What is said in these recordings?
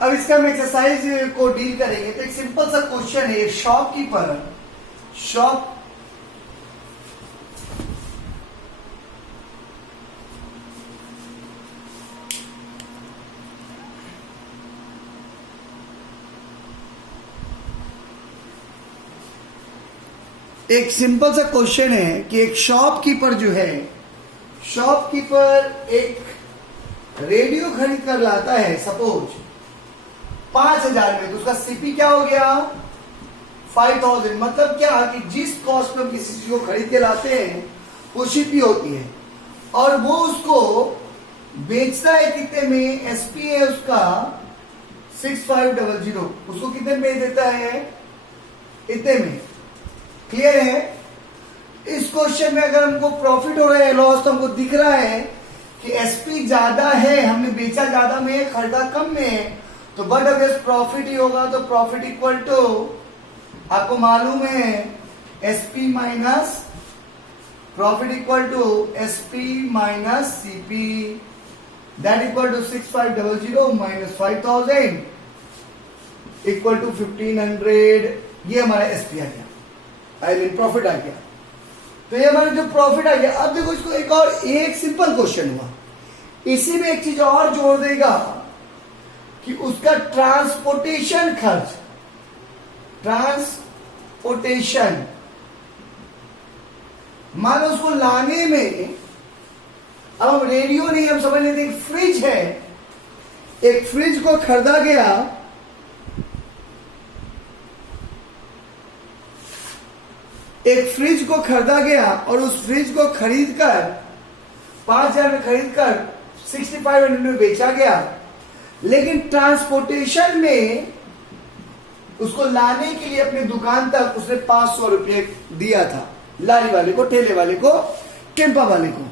अब इसका हम एक्सरसाइज को डील करेंगे। तो एक सिंपल सा क्वेश्चन है, शॉपकीपर एक सिंपल सा क्वेश्चन है कि एक शॉपकीपर जो है, शॉपकीपर एक रेडियो खरीद कर लाता है सपोज 5,000 में, तो उसका सीपी क्या हो गया 5,000। मतलब क्या कि जिस कॉस्ट में हम किसी चीज को खरीद के लाते हैं वो सीपी होती है, और वो उसको बेचता है कितने में, एसपी है उसका 6500, उसको कितने में बेच देता है, इतने में। क्लियर है? इस क्वेश्चन में अगर हमको प्रॉफिट हो रहा है लॉस, तो हमको दिख रहा है कि एसपी ज्यादा है, हमने बेचा ज्यादा में, खरीदा कम में है, तो बट अगर प्रॉफिट ही होगा तो प्रॉफिट इक्वल टू, आपको मालूम है SP minus profit equal to SP minus CP, that equal to 6500 minus 5000 equal to 1500। ये हमारा एसपी आ गया, आई मीन प्रॉफिट आ गया। तो ये हमारा जो प्रॉफिट आ गया। अब देखो इसको एक और एक सिंपल क्वेश्चन हुआ, इसी में एक चीज और जोड़ देगा कि उसका ट्रांसपोर्टेशन खर्च, ट्रांसपोर्टेशन, मान लो उसको लाने में, अब हम रेडियो नहीं, हम समझ लेते एक फ्रिज है, एक फ्रिज को खरीदा गया, एक फ्रिज को खरीदा गया और उस फ्रिज को खरीदकर 5,000 में खरीदकर 6500 में बेचा गया, लेकिन ट्रांसपोर्टेशन में उसको लाने के लिए अपनी दुकान तक उसने 500 रुपये दिया था, लारी वाले को, ठेले वाले को, टेम्पा वाले को।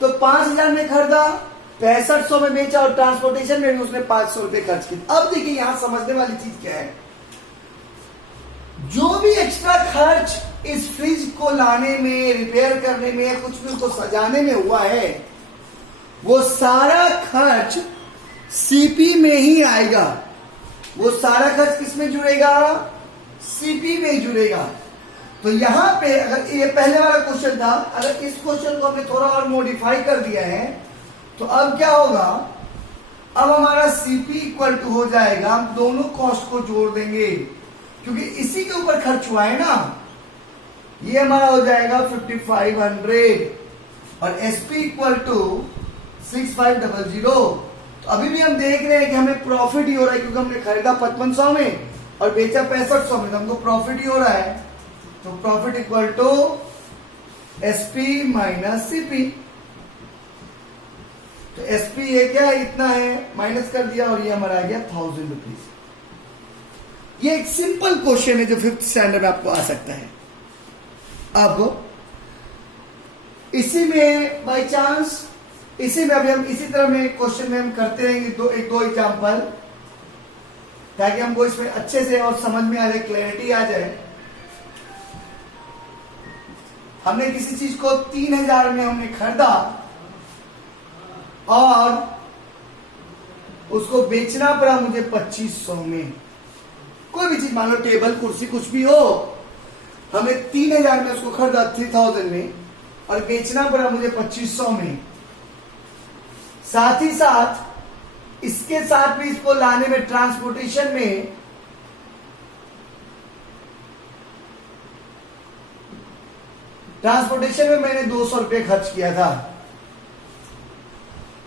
तो 5,000 में खरीदा, 6500 में बेचा, और ट्रांसपोर्टेशन में भी उसने 500 रुपये खर्च किए। अब देखिए यहां समझने वाली चीज क्या है, जो भी एक्स्ट्रा खर्च इस फ्रिज को लाने में, रिपेयर करने में, या कुछ भी उसको सजाने में हुआ है, वो सारा खर्च सीपी में ही आएगा। वो सारा खर्च किसमें जुड़ेगा, सीपी में जुड़ेगा। तो यहां पे अगर ये पहले वाला क्वेश्चन था, अगर इस क्वेश्चन को हमने थोड़ा और मॉडिफाई कर दिया है, तो अब क्या होगा, अब हमारा सीपी इक्वल टू हो जाएगा, हम दोनों कॉस्ट को जोड़ देंगे क्योंकि इसी के ऊपर खर्च हुआ है ना। ये हमारा हो जाएगा 5500 और एसपी इक्वल टू 6500। तो अभी भी हम देख रहे हैं कि हमें प्रॉफिट ही हो रहा है, क्योंकि हमने खरीदा 5500 में और बेचा 6500 में, तो हमको प्रॉफिट ही हो रहा है। तो profit equal to SP minus CP. तो एसपी ये क्या है, इतना है, माइनस कर दिया, और ये हमारा आ गया 1000 रुपीज। ये एक सिंपल क्वेश्चन है जो 5th स्टैंडर्ड में आपको आ सकता है। अब इसी में बाय चांस, इसी में अभी हम इसी तरह में क्वेश्चन में हम करते रहेंगे दो एग्जांपल, ताकि हमको इसमें अच्छे से और समझ में आ जाए, क्लैरिटी आ जाए। हमने किसी चीज को 3,000 में हमने खरीदा और उसको बेचना पड़ा मुझे 2500 में। कोई भी चीज, मान लो टेबल, कुर्सी, कुछ भी हो, हमने 3,000 में उसको खरीदा 3000 में, और बेचना पड़ा मुझे 2500 में। साथ ही साथ इसके साथ भी इसको लाने में, ट्रांसपोर्टेशन में, मैंने 200 रुपये खर्च किया था।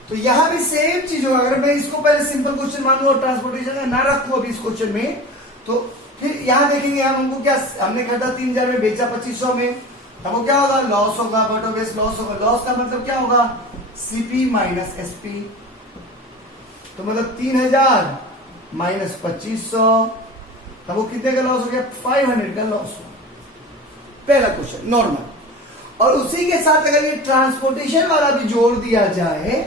तो यहां भी सेम चीज होगा। अगर मैं इसको पहले सिंपल क्वेश्चन मान लू और ट्रांसपोर्टेशन ना रखू अभी इस क्वेश्चन में, तो फिर यहां देखेंगे हमको क्या, हमने खरीदा 3,000 में, बेचा 2500 में, हमको क्या होगा, लॉस होगा, बट ऑब्वियस लॉस होगा। लॉस का मतलब क्या होगा, सीपी माइनस एसपी। तो मतलब 3,000 माइनस 2500, हमको कितने का लॉस हो गया, 500 का लॉस हुआ। पहला क्वेश्चन नॉर्मल। और उसी के साथ अगर ये ट्रांसपोर्टेशन वाला भी जोड़ दिया जाए,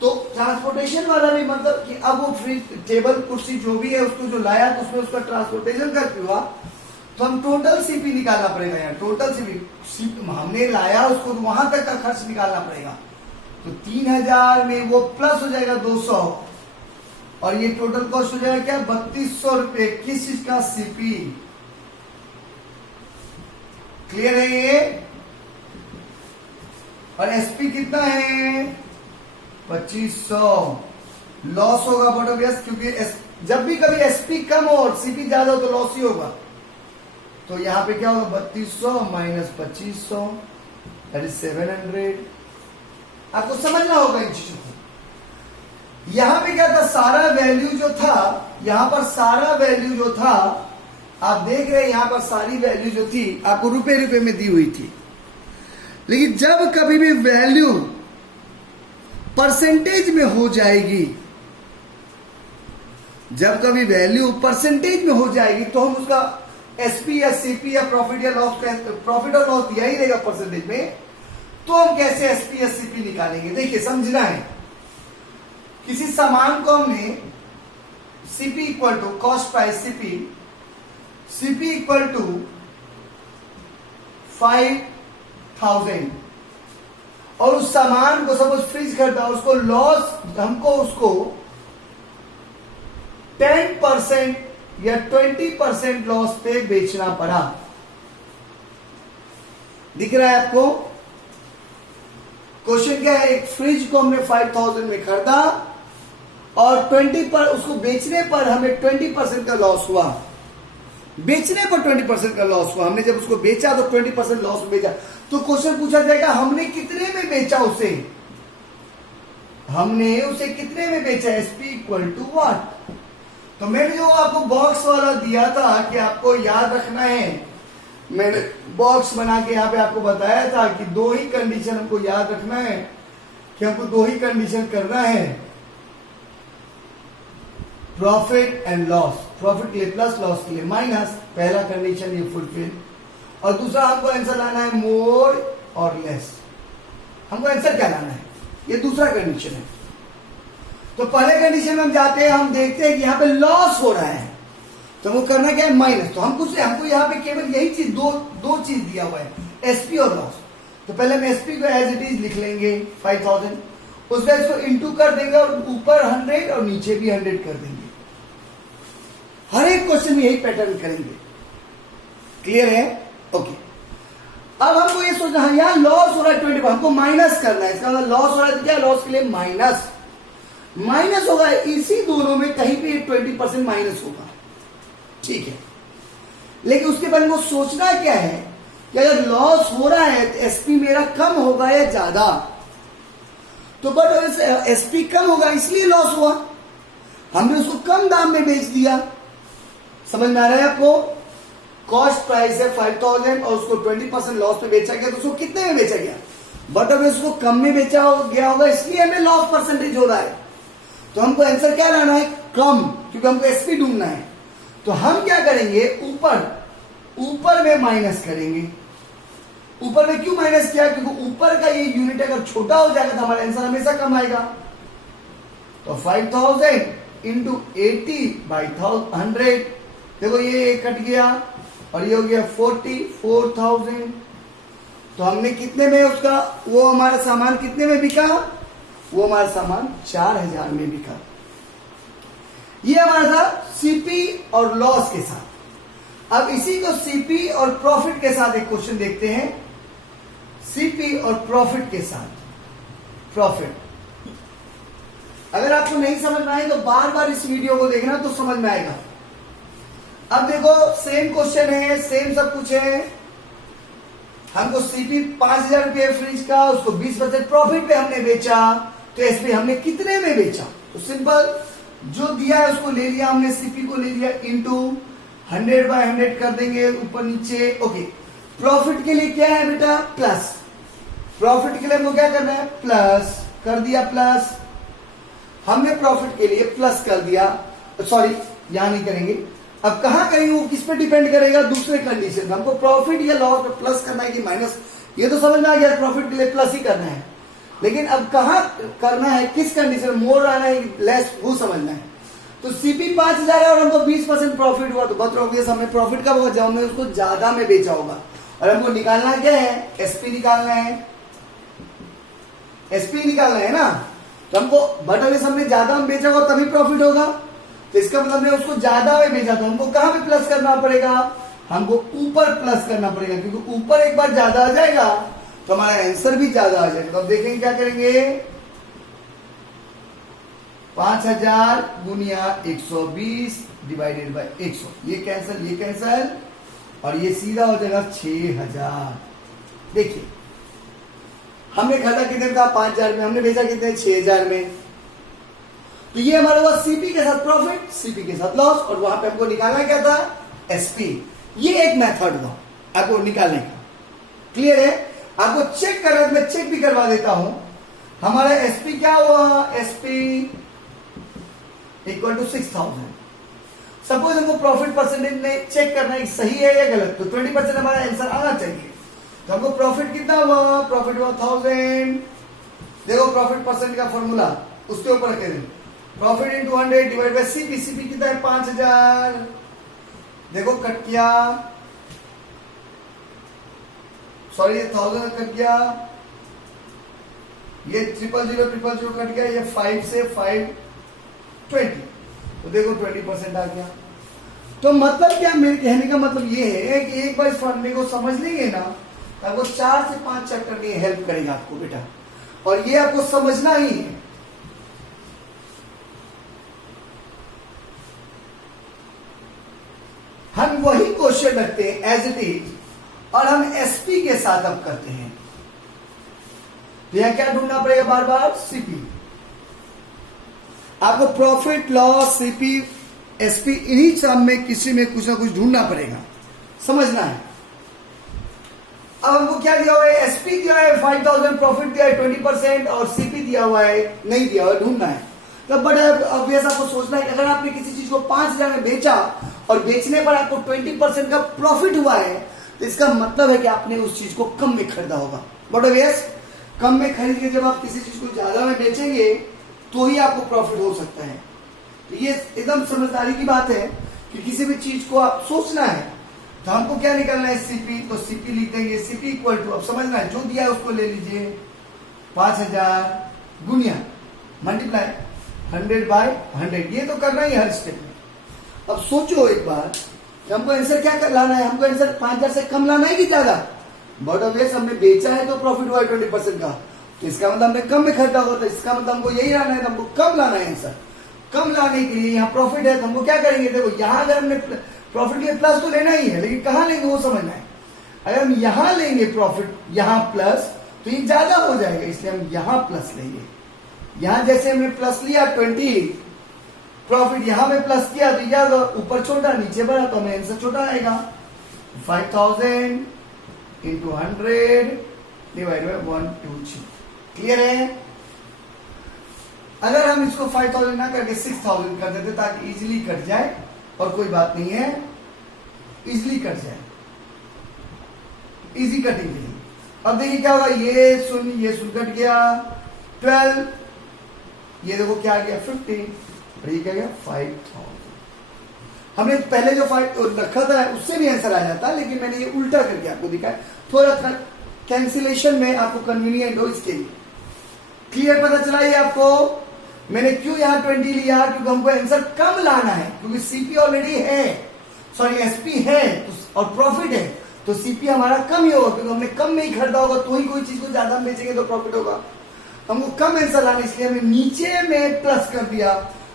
तो ट्रांसपोर्टेशन वाला भी मतलब कि अब वो फ्रिज, टेबल, कुर्सी जो भी है उसको जो लाया, तो उसमें उसका ट्रांसपोर्टेशन करके हुआ, तो हम टोटल सीपी निकालना पड़ेगा यार। टोटल सीपी हमने लाया उसको, तो वहां तक का खर्च निकालना पड़ेगा। तो 3,000 में वो प्लस हो जाएगा 200, और ये टोटल कॉस्ट हो जाएगा क्या 3200 रुपए। किस चीज का? सीपी। क्लियर है ये? और एसपी कितना है? 2500। लॉस होगा बॉटम यस, क्योंकि जब भी कभी एसपी कम हो और सीपी ज्यादा हो तो लॉस ही होगा। तो यहां पे क्या होगा? 3200 माइनस 2500 दैट इज 700। आपको समझना होगा इन चीजों को। यहां पे क्या था? सारा वैल्यू जो था, यहां पर सारा वैल्यू जो था, आप देख रहे हैं यहां पर सारी वैल्यू जो थी आपको रुपए रुपए में दी हुई थी। लेकिन जब कभी भी वैल्यू परसेंटेज में हो जाएगी, जब कभी वैल्यू परसेंटेज में हो जाएगी तो हम उसका एसपी या सीपी या प्रॉफिट या लॉस, प्रॉफिट और लॉस दिया ही रहेगा परसेंटेज में, तो हम कैसे एसपी या सीपी निकालेंगे? देखिए समझना है, किसी सामान को हमने CP equal to cost price CP, CP equal to 5000 और उस सामान को सपोज फ्रिज खरीदा, उसको लॉस, हमको उसको 10% या 20% लॉस पे बेचना पड़ा। दिख रहा है आपको? क्वेश्चन क्या है? एक फ्रिज को हमने 5000 में खरीदा और 20 पर उसको बेचने पर हमें 20% का लॉस हुआ। बेचने पर 20% का लॉस हुआ। हमने जब उसको बेचा तो 20% लॉस में बेचा। तो क्वेश्चन पूछा जाएगा हमने कितने में बेचा उसे? हमने उसे कितने में बेचा? SP equal to what? तो मैंने जो आपको बॉक्स वाला दिया था कि आपको याद रखना है, मैंने बॉक्स बना के यहां पे आपको बताया था कि दो ही कंडीशन हमको याद रखना है, कि हमको दो ही कंडीशन करना है, प्रॉफिट एंड लॉस। प्रॉफिट के लिए प्लस, लॉस के लिए माइनस। पहला कंडीशन ये फुलफिल, और दूसरा हमको आंसर लाना है मोर और लेस। हमको आंसर क्या लाना है? ये दूसरा कंडीशन है। तो पहले कंडीशन में हम जाते हैं, हम देखते हैं कि यहाँ पे लॉस हो रहा है, तो वो करना क्या है? माइनस। तो हम कुछ हमको यहाँ पे केवल यही चीज, दो चीज दिया हुआ है, एसपी और लॉस। तो पहले हम एसपी को एज इट इज लिख लेंगे 5000, उसका इसको इंटू कर देंगे और ऊपर 100 और नीचे भी 100 कर देंगे। हर एक क्वेश्चन में यही पैटर्न करेंगे। क्लियर है? ओके। अब हमको ये सोचना है यार लॉस हो रहा है 20, हमको माइनस करना है। इसका मतलब लॉस हो रहा है तो क्या? लॉस के लिए माइनस, माइनस होगा। इसी दोनों में कहीं पे 20% माइनस होगा, ठीक है। लेकिन उसके बाद हमको सोचना क्या है कि अगर लॉस हो रहा है तो एसपी मेरा कम होगा या ज्यादा? तो बट एसपी कम होगा इसलिए लॉस हुआ, हमने उसको कम दाम में बेच दिया। समझ में आ रहा है आपको? कॉस्ट प्राइस है 5000 और उसको 20% लॉस पे बेचा गया, तो उसको कितने में बेचा गया? बट अगर उसको कम में बेचा गया होगा इसलिए हमें लॉस परसेंटेज हो रहा है। तो हमको आंसर क्या लाना है? कम, क्योंकि हमको एसपी ढूंढना है। तो हम क्या करेंगे? ऊपर में माइनस करेंगे। ऊपर में क्यों माइनस किया? क्योंकि ऊपर का ये यूनिट अगर छोटा हो जाएगा तो हमारा आंसर हमेशा कम आएगा। तो 5000 इंटू 80/100, देखो ये कट गया और ये हो गया 44,000। तो हमने कितने में उसका, वो हमारा सामान कितने में बिका? वो हमारा सामान 4000 में बिका। ये हमारा था सीपी और लॉस के साथ। अब इसी को सीपी और प्रॉफिट के साथ एक क्वेश्चन देखते हैं। सीपी और प्रॉफिट के साथ। प्रॉफिट अगर आपको नहीं समझ में आए तो बार बार इस वीडियो को देखना तो समझ में आएगा। अब देखो सेम क्वेश्चन है, सेम सब कुछ है। हमको सीपी 5000 रुपये फ्रिज का, उसको 20% प्रॉफिट पे हमने बेचा, तो एसपी हमने कितने में बेचा? तो सिंपल जो दिया है उसको ले लिया हमने, सीपी को ले लिया, इंटू 100/100 कर देंगे ऊपर नीचे। ओके। प्रॉफिट के लिए क्या है बेटा? प्लस। प्रॉफिट के लिए हमको क्या करना है? प्लस कर दिया। प्लस हमने प्रॉफिट के लिए प्लस कर दिया, सॉरी यहां नहीं करेंगे। अब कहां करेंगे? वो किस पे डिपेंड करेगा? दूसरे कंडीशन। हमको प्रॉफिट या लॉस पे प्लस करना है कि माइनस, ये तो समझ में आ गया, प्रॉफिट के लिए प्लस ही करना है। लेकिन अब कहां करना है, किस कंडीशन, मोर आना है लेस, वो समझना है। तो सीपी 5000 है और हमको 20% प्रॉफिट हुआ, तो बहुत ऑब्वियस हमने प्रॉफिट कब होगा? जब हमने उसको ज्यादा में बेचा होगा। और हमको निकालना क्या है? एसपी निकालना है। एसपी निकालना है ना। तो हमको बट अगर हमने ज्यादा में बेचा होगा तभी प्रॉफिट होगा, तो इसका मतलब हमने उसको ज्यादा में बेचा तो हमको कहां पे प्लस करना पड़ेगा, हमको ऊपर प्लस करना पड़ेगा, क्योंकि ऊपर एक बार ज्यादा आ जाएगा तो हमारा आंसर भी ज्यादा आ जाएगा। तो अब देखेंगे क्या करेंगे, 5000 गुनिया 120 डिवाइडेड बाय 100, ये कैंसल और ये सीधा हो जाएगा 6000। देखिए हमने खरीदा कितने का, 5000 में, हमने बेचा कितने, 6000 में। तो ये हमारा हुआ सीपी के साथ प्रॉफिट, सीपी के साथ लॉस, और वहां पे हमको निकालना क्या था, एसपी। ये एक मेथड हुआ आपको निकालने का, क्लियर है। आपको चेक करना है, मैं चेक भी करवा देता हूं। हमारा एसपी क्या हुआ, एसपी इक्वल टू 6000। सपोज हमको प्रॉफिट परसेंटेज में चेक करना है सही है या गलत, तो 20% हमारा आंसर आना चाहिए। तो हमको प्रॉफिट कितना हुआ, प्रॉफिट हुआ 1000। देखो प्रॉफिट परसेंट का फॉर्मूला उसके ऊपर रखे दें, profit into 100 divide by CP, CP कितना है 5000। देखो कट किया, सॉरी ये 1000 कट गया, ये 000 कट गया, ये 5 से 520, तो देखो 20% आ गया। तो मतलब क्या, मेरे कहने का मतलब ये है कि एक बार इस फॉर्मूले को समझ लेंगे ना, तब वो 4 से 5 चैप्टर में हेल्प करेगा आपको बेटा, और ये आपको समझना ही है। हम वही क्वेश्चन रखते हैं एज इट इज, और हम एसपी के साथ अब करते हैं। तो यहां क्या ढूंढना पड़ेगा, बार बार सीपी। आपको प्रॉफिट लॉस सीपी एसपी इन्हीं सब में किसी में कुछ ना कुछ ढूंढना पड़ेगा, समझना है। अब हमको क्या दिया हुआ है, एसपी दिया है 5000, प्रॉफिट दिया है 20%, और सीपी दिया हुआ है नहीं दिया हुआ, ढूंढना है। तो बड़ा ऑब्वियस आपको सोचना है कि अगर आपने किसी चीज को 5000 में बेचा और बेचने पर आपको 20% का प्रॉफिट हुआ है, तो इसका मतलब है कि आपने उस चीज को कम में खरीदा होगा। बट ऑब्वियस कम में खरीद के जब आप किसी चीज को ज्यादा में बेचेंगे तो ही आपको प्रॉफिट हो सकता है। तो ये एकदम समझदारी की बात है कि किसी भी चीज को आप सोचना है। तो हमको क्या निकालना है, सीपी, तो सीपी लिख देंगे, सीपी इक्वल टू, अब समझना है, जो दिया है उसको ले लीजिए, 5000 गुनिया मल्टीप्लाई 100 बाय 100, ये तो करना ही हर स्टेप में। अब सोचो एक बार कि हमको आंसर क्या लाना है, हमको आंसर 5000 से कम लाना है कि ज्यादा। बट ऑब्वियस हमने बेचा है तो प्रॉफिट हुआ है 20% का, तो इसका मतलब हमने कम में खरीदा होगा, तो इसका मतलब हमको यही लाना है, तो हमको कम लाना है आंसर। कम लाने के लिए यहाँ प्रॉफिट है तो हमको क्या करेंगे, देखो यहाँ अगर हमने प्रॉफिट के लिए प्लस तो लेना ही है, लेकिन कहां लेंगे वो समझना है। अगर हम यहां लेंगे प्रॉफिट, यहां प्लस, तो ये ज्यादा हो जाएगा, इसलिए हम यहां प्लस लेंगे। यहां जैसे हमने प्लस लिया 20, प्रॉफिट यहां में प्लस किया तो याद ऊपर छोटा नीचे बड़ा, तो हमें आंसर छोटा आएगा। 5000 इंटू 100 डिवाइड बाय 123, क्लियर है। अगर हम इसको 5000 ना करके 6000 कर देते ताकि इजीली कट जाए, और कोई बात नहीं है, इजीली कट जाए, इजी कटिंग के लिए। अब देखिए क्या होगा, ये सुन कट गया 12, ये देखो क्या आ गया 50, और ये क्या गया 5000। हमने पहले जो 5 रखा था उससे भी आंसर आ जाता, लेकिन मैंने ये उल्टा करके आपको दिखाया, थोड़ा कैंसिलेशन में आपको कन्वीनियंट हो इसके लिए। क्लियर पता चला ये आपको। मैंने क्यों यहां 20 लिया, क्योंकि हमको आंसर कम लाना है, क्योंकि सीपी ऑलरेडी है, सॉरी एसपी है और प्रॉफिट है, तो सीपी हमारा कम ही होगा, क्योंकि हमने कम में ही खरीदा होगा, तो ही कोई चीज को ज्यादा बेचेंगे तो प्रॉफिट होगा। हमको कम आंसर लाना, इसलिए हमने नीचे में प्लस कर दिया,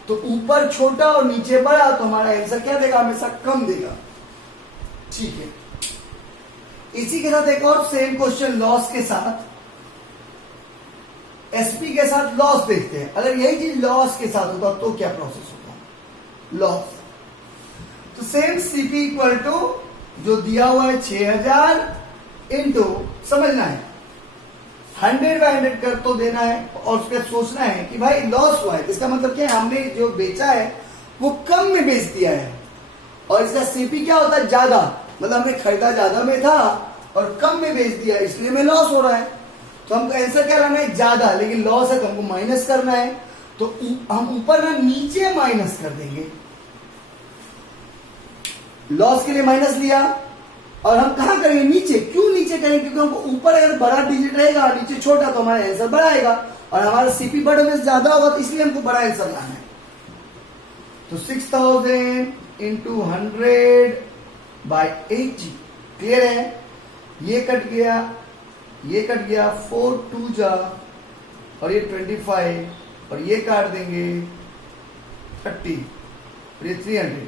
तो ऊपर छोटा और नीचे बड़ा, तो हमारा आंसर क्या देगा, हमेशा कम देगा। ठीक है, इसी के साथ एक और सेम क्वेश्चन लॉस के साथ, एसपी के साथ लॉस देखते हैं। अगर यही चीज लॉस के साथ होता तो क्या प्रोसेस होता, लॉस। तो सेम सीपी इक्वल टू जो दिया हुआ है 6000 इंटू, समझना है 100 बाय 100 कर तो देना है, और उसके सोचना है कि भाई लॉस हुआ है, इसका मतलब क्या है, हमने जो बेचा है वो कम में बेच दिया है, और इसका सीपी क्या होता है, ज्यादा, मतलब हमने खरीदा ज्यादा में था और कम में बेच दिया, इसलिए हमें लॉस हो रहा है। तो हमको आंसर क्या लाना है, ज्यादा, लेकिन लॉस है तो हमको माइनस करना है, तो हम ऊपर ना नीचे माइनस कर देंगे। लॉस के लिए माइनस लिया, और हम कहां करेंगे, नीचे। क्यों नीचे करेंगे, क्योंकि हमको ऊपर अगर बड़ा डिजिट रहेगा नीचे छोटा, तो हमारा आंसर बड़ा आएगा, और हमारा सीपी बड़ा में ज्यादा होगा, तो इसलिए हमको बड़ा आंसर लाना है। तो 6000 इंटू 100/80 क्लियर है। ये कट गया, ये कट गया, 4 2 जा और ये 25 और ये काट देंगे 30 और ये 300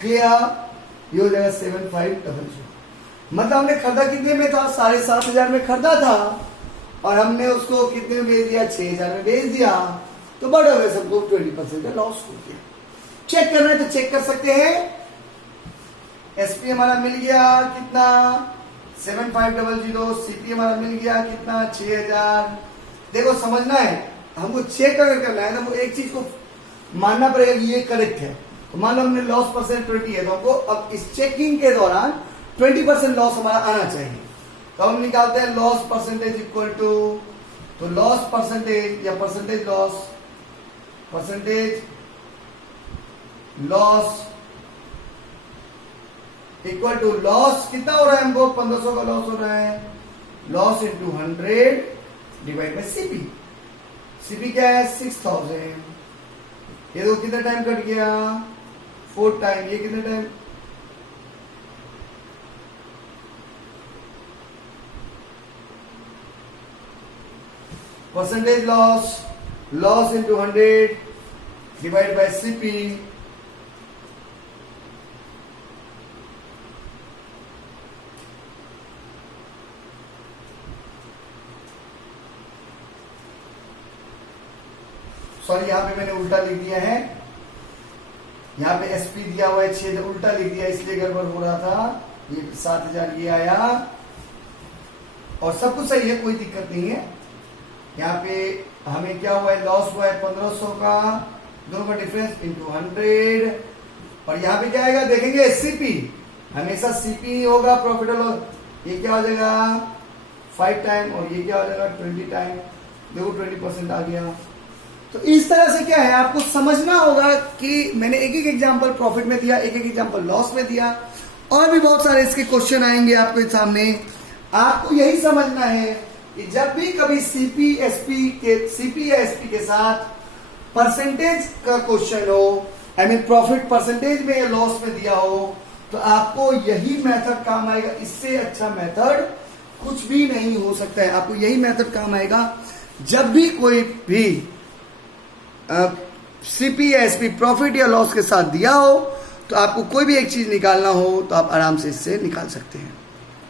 क्लियर। ये हो जाएगा 7500। मतलब हमने खरीदा कितने में था? 7,500 में खरीदा था और हमने उसको कितने में बेच दिया? 6,000 में बेच दिया। तो बड़ा हो गया, सबको 20% का लॉस हो गया। चेक करना है तो चेक कर सकते हैं। एसपी हमारा मिल गया कितना? 7500। सीपी हमारा मिल गया कितना? 6,000। देखो समझना है, हमको चेक अगर करना है तो हमको एक चीज को मानना पड़ेगा कि ये करेक्ट है। तो मान लो हमने लॉस परसेंट 20 है, तो हमको अब इस चेकिंग के दौरान 20% लॉस हमारा आना चाहिए। तो हम निकालते हैं लॉस परसेंटेज इक्वल टू, तो लॉस परसेंटेज या percentage loss equal to loss कितना हो रहा है हमको? 1500 का लॉस हो रहा है। Loss into 100 divide by CP. CP क्या है? 6000। ये तो कितना टाइम कट गया? 4 टाइम। ये कितना time? Percentage loss into 100 divide by CP. Sorry, यहां पे मैंने उल्टा लिख दिया है। यहां पे एसपी दिया हुआ है 6, उल्टा लिख दिया, इसलिए गड़बड़ हो रहा था। ये 7,000 ये आया और सब कुछ सही है, कोई दिक्कत नहीं है। यहाँ पे हमें क्या हुआ है? लॉस हुआ है 1500 का, दोनों का डिफरेंस इंटू 100। और यहाँ पे क्या आएगा देखेंगे? सीपी। हमेशा सीपी होगा प्रॉफिट और लॉस। ये क्या हो जाएगा? 5 टाइम और ये क्या हो जाएगा? 20 टाइम। देखो 20% आ गया। तो इस तरह से क्या है, आपको समझना होगा कि मैंने एक एक एग्जांपल प्रॉफिट में दिया, एक एक एग्जांपल लॉस में दिया, और भी बहुत सारे इसके क्वेश्चन आएंगे आपके सामने। आपको यही समझना है कि जब भी कभी सीपी या एसपी के साथ परसेंटेज का क्वेश्चन हो, आई मीन प्रॉफिट परसेंटेज में या लॉस में दिया हो, तो आपको यही मेथड काम आएगा। इससे अच्छा मेथड कुछ भी नहीं हो सकता है। आपको यही मेथड काम आएगा जब भी कोई भी सीपी या एसपी प्रॉफिट या लॉस के साथ दिया हो, तो आपको कोई भी एक चीज निकालना हो तो आप आराम से इससे निकाल सकते हैं।